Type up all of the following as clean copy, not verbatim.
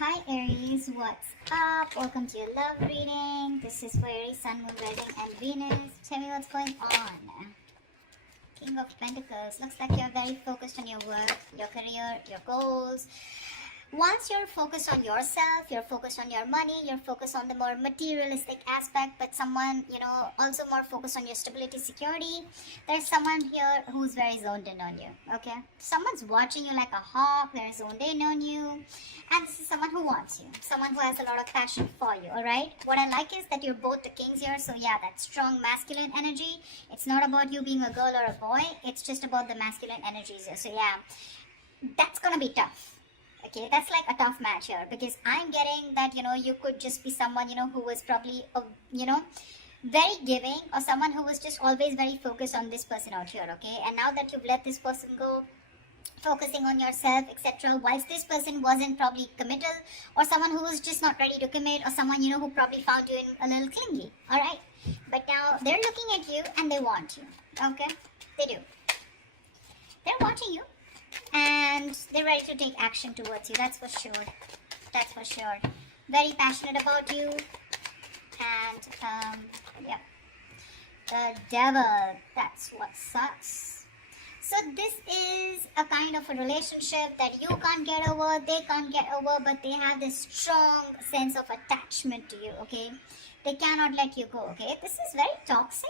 Hi Aries, what's up? Welcome to your love reading. This is for Aries, Sun, Moon, Rising and Venus. Tell me what's going on. King of Pentacles. Looks like you're very focused on your work, your career, your goals. Once you're focused on yourself, you're focused on your money, you're focused on the more materialistic aspect, but someone, also more focused on your stability, security. There's someone here who's very zoned in on you, okay? Someone's watching you like a hawk, they're zoned in on you. And this is someone who wants you, someone who has a lot of passion for you, alright? What I like is that you're both the kings here, so yeah, that strong masculine energy. It's not about you being a girl or a boy, it's just about the masculine energies here. So yeah, that's gonna be tough. Okay, that's like a tough match here because I'm getting that, you could just be someone, who was probably, very giving, or someone who was just always very focused on this person out here, okay? And now that you've let this person go, focusing on yourself, etc., whilst this person wasn't probably committal, or someone who was just not ready to commit, or someone, who probably found you in a little clingy, alright? But now they're looking at you and they want you, okay? They do. They're watching you. And they're ready to take action towards you, that's for sure. That's for sure. Very passionate about you. And, yeah. The devil, that's what sucks. So this is a kind of a relationship that you can't get over, they can't get over, but they have this strong sense of attachment to you, okay? They cannot let you go, okay? This is very toxic.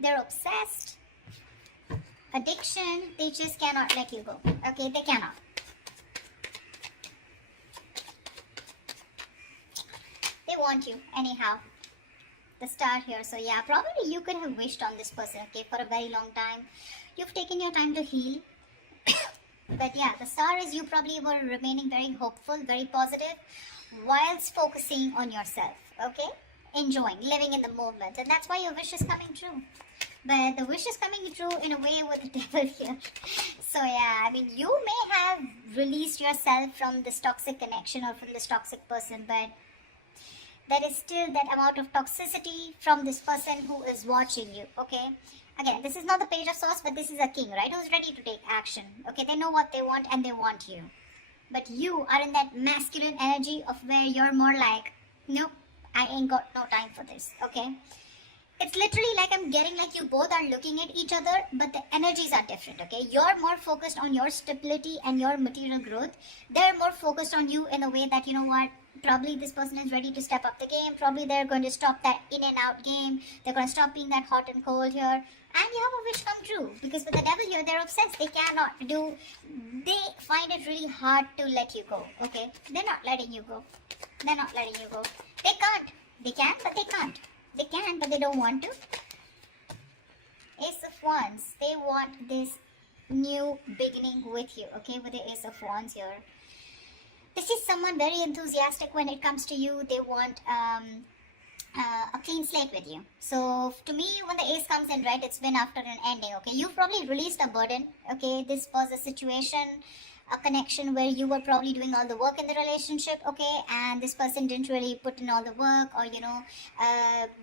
They're obsessed. Addiction, they just cannot let you go. Okay, they cannot. They want you anyhow. The star here. So yeah, probably you could have wished on this person, okay, for a very long time. You've taken your time to heal. But yeah, the star is you probably were remaining very hopeful, very positive, whilst focusing on yourself, okay? Enjoying, living in the moment. And that's why your wish is coming true. But the wish is coming true in a way with the devil here. So yeah, I mean, you may have released yourself from this toxic connection or from this toxic person, but there is still that amount of toxicity from this person who is watching you, okay? Again, this is not the Page of Swords, but this is a king, right? Who's ready to take action, okay? They know what they want and they want you. But you are in that masculine energy of where you're more like, nope, I ain't got no time for this, okay? It's literally like I'm getting like you both are looking at each other, but the energies are different, okay? You're more focused on your stability and your material growth. They're more focused on you in a way that, you know what, probably this person is ready to step up the game. Probably they're going to stop that in and out game. They're going to stop being that hot and cold here. And you have a wish come true. Because with the devil here, they're obsessed. They find it really hard to let you go, okay? They're not letting you go. They're not letting you go. They can't. They can, but they can't. They can, but they don't want to. Ace of Wands. They want this new beginning with you, okay? With the Ace of Wands here. This is someone very enthusiastic when it comes to you. They want a clean slate with you. So, to me, when the Ace comes in, right, it's been after an ending, okay? You've probably released a burden, okay? This was a situation, a connection where you were probably doing all the work in the relationship, okay, and this person didn't really put in all the work, or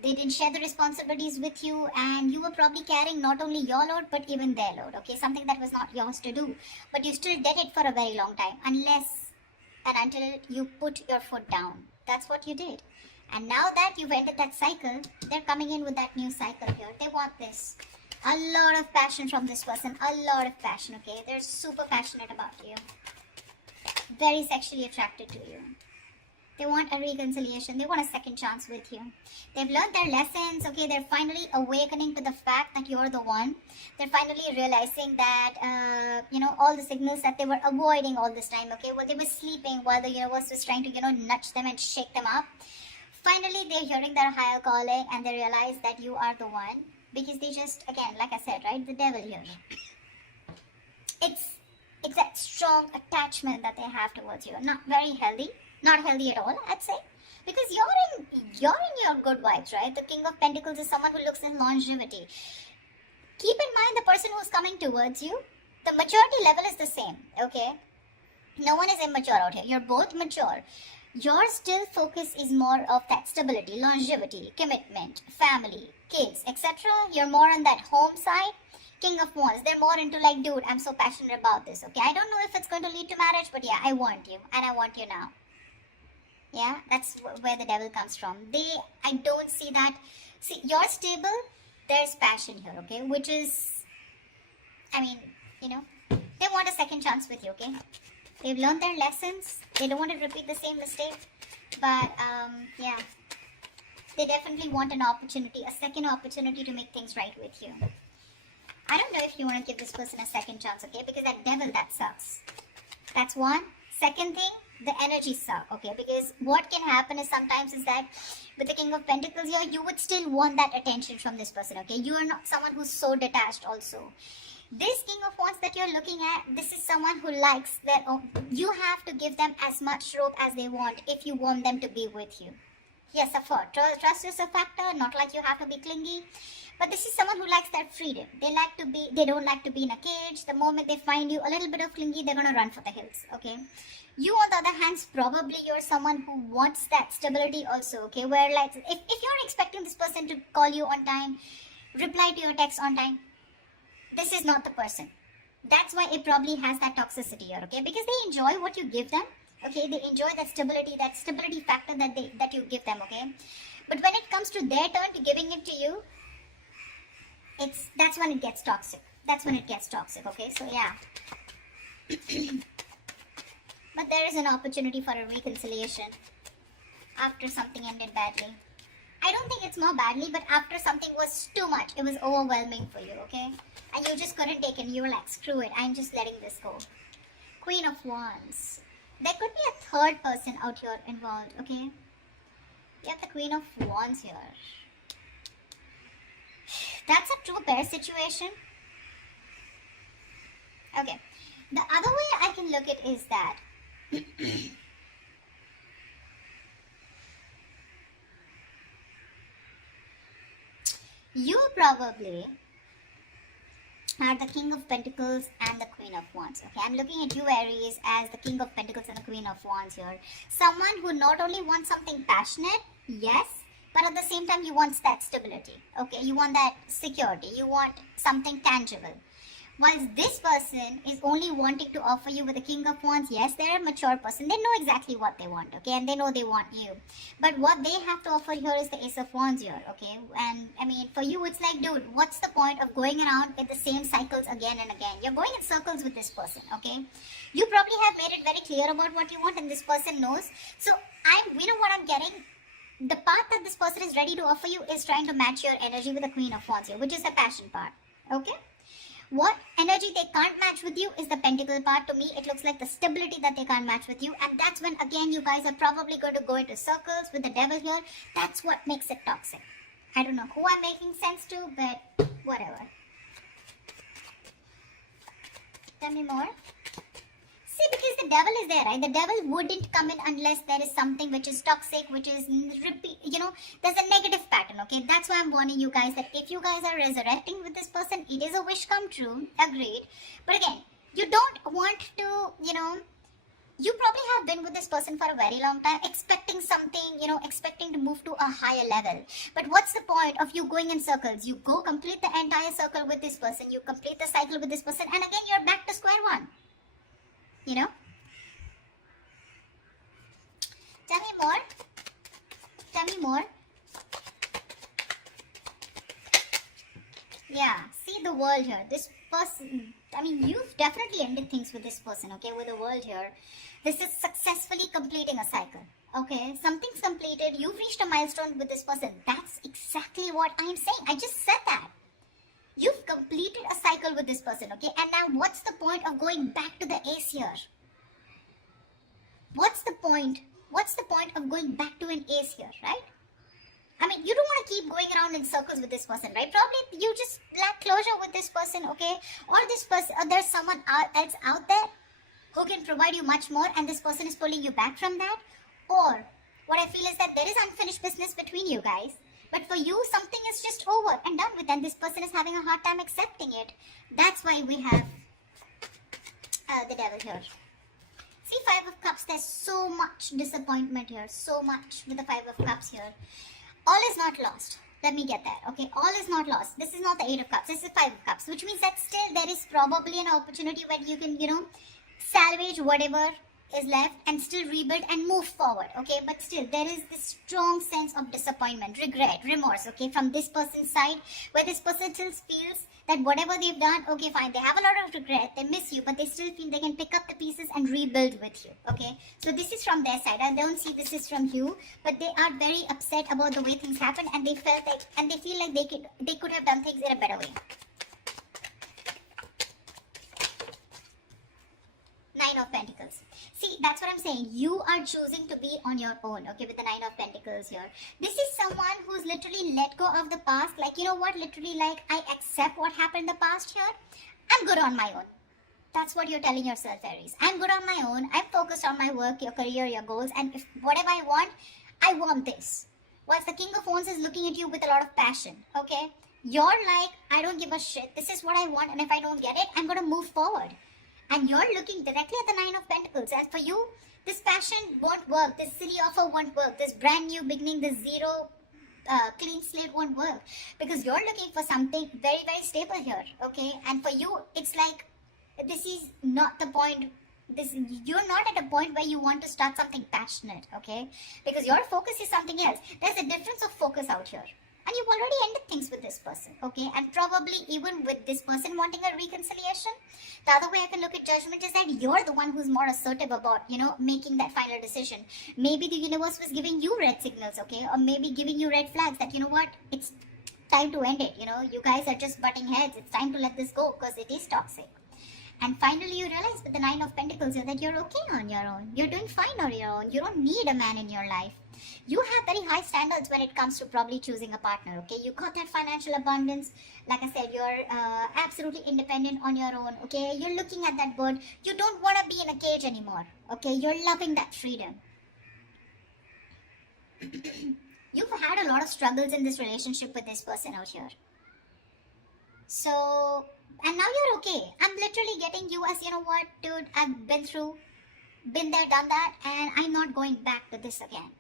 they didn't share the responsibilities with you, and you were probably carrying not only your load but even their load, okay, something that was not yours to do, but you still did it for a very long time, unless and until you put your foot down. That's what you did. And now that you've ended that cycle, they're coming in with that new cycle here. They want this. A lot of passion from this person. A lot of passion, okay? They're super passionate about you. Very sexually attracted to you. They want a reconciliation. They want a second chance with you. They've learned their lessons, okay? They're finally awakening to the fact that you're the one. They're finally realizing that, all the signals that they were avoiding all this time, okay? While they were sleeping, while the universe was trying to, nudge them and shake them up. Finally, they're hearing their higher calling and they realize that you are the one. Because they just, again, like I said, right, the devil here. It's that strong attachment that they have towards you. Not very healthy. Not healthy at all, I'd say. Because you're in your good vibes, right? The King of Pentacles is someone who looks in longevity. Keep in mind the person who's coming towards you, the maturity level is the same, okay? No one is immature out here. You're both mature. Your still focus is more of that stability, longevity, commitment, family, kids, etc. You're more on that home side. King of Wands, they're more into like, dude, I'm so passionate about this, okay? I don't know if it's going to lead to marriage, but yeah, I want you, and I want you now. Yeah, that's where the devil comes from. I don't see that. See, you're stable, there's passion here, okay? Which is, I mean, you know, they want a second chance with you, okay? They've learned their lessons. They don't want to repeat the same mistake. But, yeah, they definitely want an opportunity, a second opportunity to make things right with you. I don't know if you want to give this person a second chance, okay? Because that devil, that sucks. That's one. Second thing, the energy suck, okay? Because what can happen is sometimes is that with the King of Pentacles here, you would still want that attention from this person, okay? You are not someone who's so detached also. This King of Wands that you're looking at, this is someone who likes their own. You have to give them as much rope as they want if you want them to be with you. Yes, of course, trust is a factor, not like you have to be clingy. But this is someone who likes that freedom. They don't like to be in a cage. The moment they find you a little bit of clingy, they're going to run for the hills, okay? You, on the other hand, probably you're someone who wants that stability also, okay? Where, like, if you're expecting this person to call you on time, reply to your text on time, this is not the person. That's why it probably has that toxicity here, okay? Because they enjoy what you give them, okay? They enjoy that stability factor that you give them, okay? But when it comes to their turn to giving it to you, that's when it gets toxic. That's when it gets toxic, okay? So, yeah. But there is an opportunity for a reconciliation after something ended badly. I don't think it's more badly, but after something was too much, it was overwhelming for you, okay? And you just couldn't take it. You were like, screw it, I'm just letting this go. Queen of Wands. There could be a third person out here involved, okay? You have the Queen of Wands here. That's a true pair situation. Okay. The other way I can look at it is that you probably are the King of Pentacles and the Queen of Wands. Okay, I'm looking at you, Aries, as the King of Pentacles and the Queen of Wands here. Someone who not only wants something passionate, yes, but at the same time you want that stability. Okay, you want that security. You want something tangible. Whilst this person is only wanting to offer you with the King of Wands, yes, they're a mature person. They know exactly what they want, okay? And they know they want you. But what they have to offer here is the Ace of Wands here, okay? And, I mean, for you, it's like, dude, what's the point of going around with the same cycles again and again? You're going in circles with this person, okay? You probably have made it very clear about what you want and this person knows. So, you know what I'm getting? The part that this person is ready to offer you is trying to match your energy with the Queen of Wands here, which is the passion part, okay? What energy they can't match with you is the pentacle part. To me, it looks like the stability that they can't match with you. And that's when, again, you guys are probably going to go into circles with the devil here. That's what makes it toxic. I don't know who I'm making sense to, but whatever. Tell me more. See, because the devil is there, right? The devil wouldn't come in unless there is something which is toxic, which is, there's a negative pattern, okay? That's why I'm warning you guys that if you guys are resurrecting with this person, it is a wish come true, agreed. But again, you don't want to, you probably have been with this person for a very long time, expecting something, expecting to move to a higher level. But what's the point of you going in circles? You go complete the entire circle with this person, you complete the cycle with this person, and again, you're back to square one. Tell me more. Tell me more. Yeah, see the world here. This person, you've definitely ended things with this person, okay, with the world here. This is successfully completing a cycle, okay? Something's completed. You've reached a milestone with this person. That's exactly what I'm saying. I just said that. You've completed a cycle with this person, okay? And now what's the point of going back to the ace here? What's the point? What's the point of going back to an ace here, right? You don't want to keep going around in circles with this person, right? Probably you just lack closure with this person, okay? Or this person, or there's someone else out there who can provide you much more and this person is pulling you back from that. Or what I feel is that there is unfinished business between you guys. But for you, something is just over and done with and this person is having a hard time accepting it. That's why we have the devil here. See, Five of Cups, there's so much disappointment here. So much with the Five of Cups here. All is not lost. Let me get that, okay? All is not lost. This is not the Eight of Cups. This is Five of Cups, which means that still there is probably an opportunity where you can, salvage whatever is left and still rebuild and move forward, okay? But still there is this strong sense of disappointment, regret, remorse, okay, from this person's side, where this person still feels that whatever they've done, okay, fine, they have a lot of regret, they miss you, but they still feel they can pick up the pieces and rebuild with you, okay? So this is from their side. I don't see this is from you, but they are very upset about the way things happened, and they felt like, and they feel like they could have done things in a better way. Nine of Pentacles. See, that's what I'm saying. You are choosing to be on your own, okay, with the Nine of Pentacles here. This is someone who's literally let go of the past. Like, you know what, literally, like, I accept what happened in the past here. I'm good on my own. That's what you're telling yourself, Aries. I'm good on my own. I'm focused on my work, your career, your goals. And if whatever I want this. Whilst the King of Wands is looking at you with a lot of passion, okay? You're like, I don't give a shit. This is what I want. And if I don't get it, I'm going to move forward. And you're looking directly at the Nine of Pentacles. And for you, this passion won't work. This silly offer won't work. This brand new beginning, this zero clean slate won't work. Because you're looking for something very, very stable here. Okay? And for you, it's like, this is not the point. You're not at a point where you want to start something passionate. Okay? Because your focus is something else. There's a difference of focus out here. And you've already ended things with this person, okay? And probably even with this person wanting a reconciliation. The other way I can look at Judgment is that you're the one who's more assertive about, you know, making that final decision. Maybe the universe was giving you red signals, okay? Or maybe giving you red flags that, you know what, it's time to end it, you know? You guys are just butting heads. It's time to let this go because it is toxic. And finally, you realize with the Nine of Pentacles here that you're okay on your own. You're doing fine on your own. You don't need a man in your life. You have very high standards when it comes to probably choosing a partner, okay? You got that financial abundance. Like I said, you're absolutely independent on your own, okay? You're looking at that bird. You don't want to be in a cage anymore, okay? You're loving that freedom. You've had a lot of struggles in this relationship with this person out here. So, and now you're okay. I'm literally getting you as, you know what, dude, I've been there, done that, and I'm not going back to this again.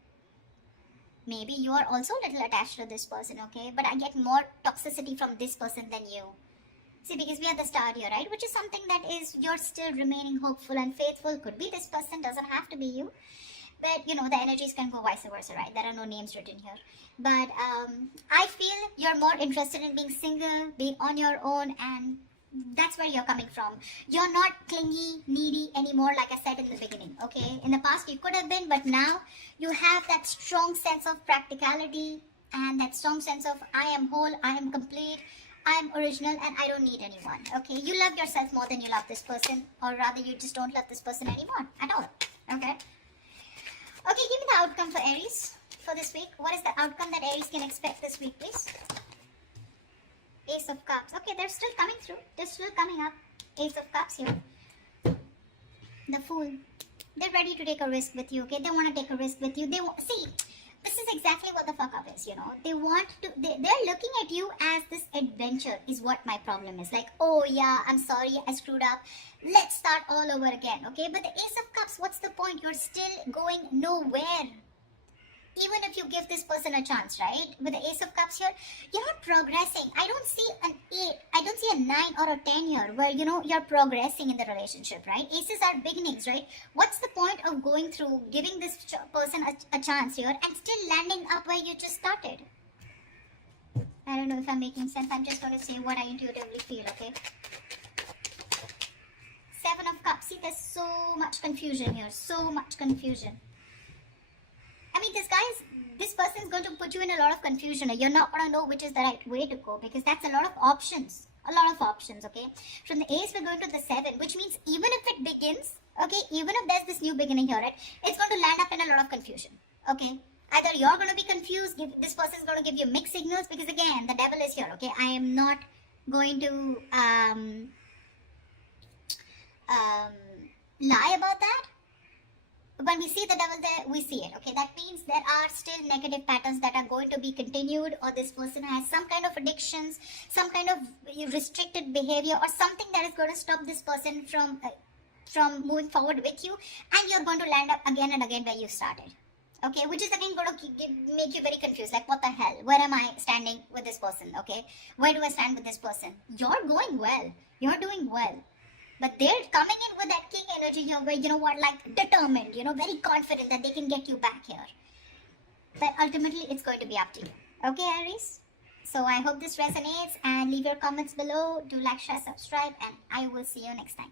Maybe you are also a little attached to this person, okay? But I get more toxicity from this person than you. See, because we are the star here, right? Which is something that is, you're still remaining hopeful and faithful. Could be this person, doesn't have to be you. But, you know, the energies can go vice versa, right? There are no names written here. But I feel you're more interested in being single, being on your own, and that's where you're coming from. You're not clingy, needy anymore, like I said in the beginning, okay? In the past, you could have been, but now you have that strong sense of practicality and that strong sense of I am whole, I am complete, I am original, and I don't need anyone, okay? You love yourself more than you love this person, or rather, you just don't love this person anymore at all, okay? Okay, give me the outcome for Aries for this week. What is the outcome that Aries can expect this week, please? Ace of Cups. Okay, they're still coming through. They're still coming up. Ace of Cups here. The Fool. They're ready to take a risk with you, okay? They want to take a risk with you. See, this is exactly what the fuck up is, you know? They're looking at you as this adventure is what my problem is. Like, oh yeah, I'm sorry, I screwed up. Let's start all over again, okay? But the Ace of Cups, what's the point? You're still going nowhere. Even if you give this person a chance, right? With the Ace of Cups here, you're not progressing. I don't see an 8. I don't see a 9 or a 10 here where, you know, you're progressing in the relationship, right? Aces are beginnings, right? What's the point of going through, giving this person a chance here and still landing up where you just started? I don't know if I'm making sense. I'm just going to say what I intuitively feel, okay? 7 of Cups. See, there's so much confusion here. So much confusion. I mean, this person is going to put you in a lot of confusion. You're not going to know which is the right way to go because that's a lot of options. A lot of options, okay? From the Ace, we're going to the 7, which means even if it begins, okay, even if there's this new beginning here, right, it's going to land up in a lot of confusion, okay? Either you're going to be confused, this person is going to give you mixed signals because, again, the devil is here, okay? I am not going to lie about that. When we see the devil there, we see it, okay? That means there are still negative patterns that are going to be continued, or this person has some kind of addictions, some kind of restricted behavior, or something that is going to stop this person from moving forward with you, and you're going to land up again and again where you started, okay? Which is again going to make you very confused, like what the hell? Where am I standing with this person, okay? Where do I stand with this person? You're going well. You're doing well. But they're coming in with that king energy here where, you know what, like determined, you know, very confident that they can get you back here. But ultimately, it's going to be up to you. Okay, Aries? So I hope this resonates, and leave your comments below. Do like, share, subscribe, and I will see you next time.